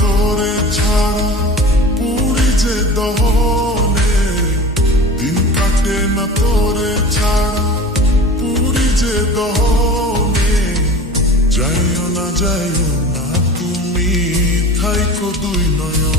তোরে ছাড়া পুরি যে দহনে। দিন কাটে না তোরে ছাড়া পুরি যে না না, তুমি থাইকো দুই নয়ন।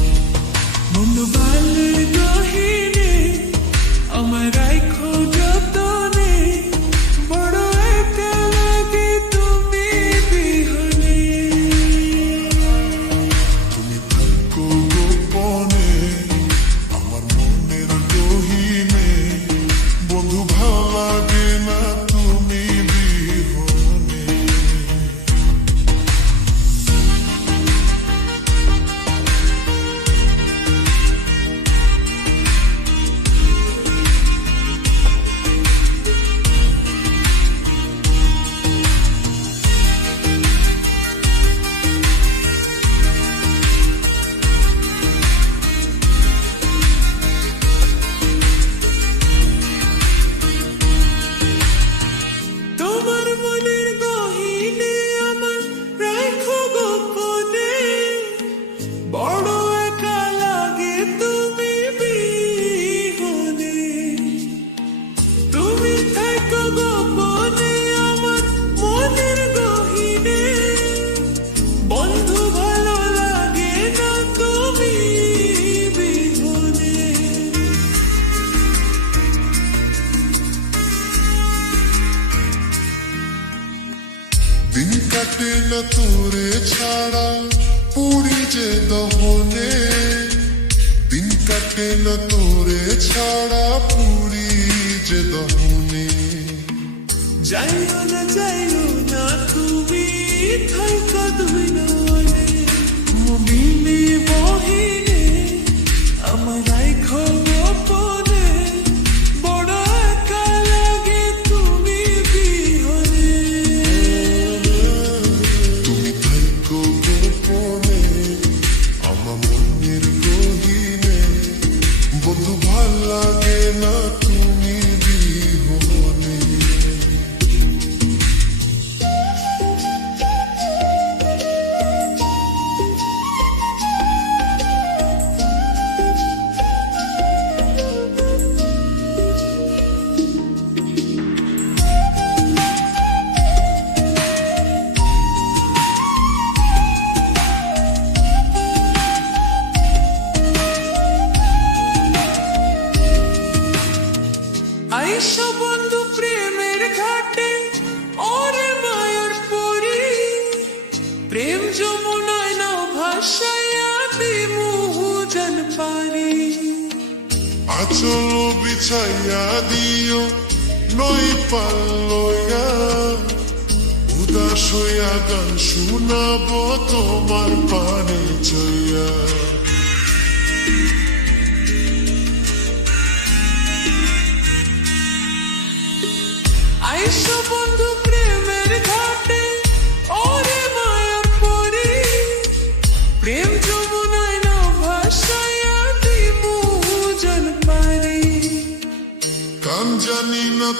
দিন কাটে না তোরে ছাড়া পুরি যে দহনে। দিন কাটে না তোরে ছাড়া পুরি যে দহনে। যাইও না যাইও না, তুমি থাইকা দুই নয় মুমিনি আচল বিছাইয়া দিও নই পাল্লয়া উদাস হইয়া গান শুনাব তোমার পানে চইয়া।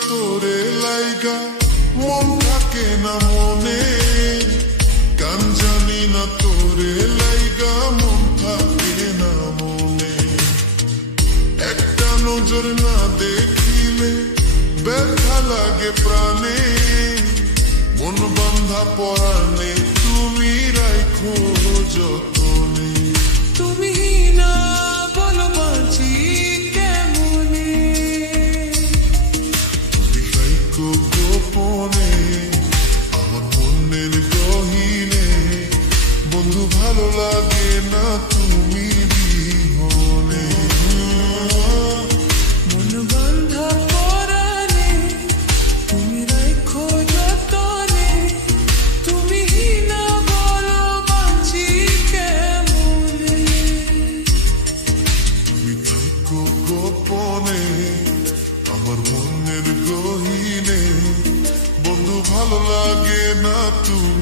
তোরে লাইগা, মন থাকে না মনে। কান জানি না তোরে লাইগা, মন থাকে না মনে। একটা নজর না দেখিলে ব্যথা লাগে প্রাণে। মন বান্ধা পরাণে তুমি রাখো যতনে। আমার মনের গহীনে। বন্ধু ভালো লাগে না তুমি।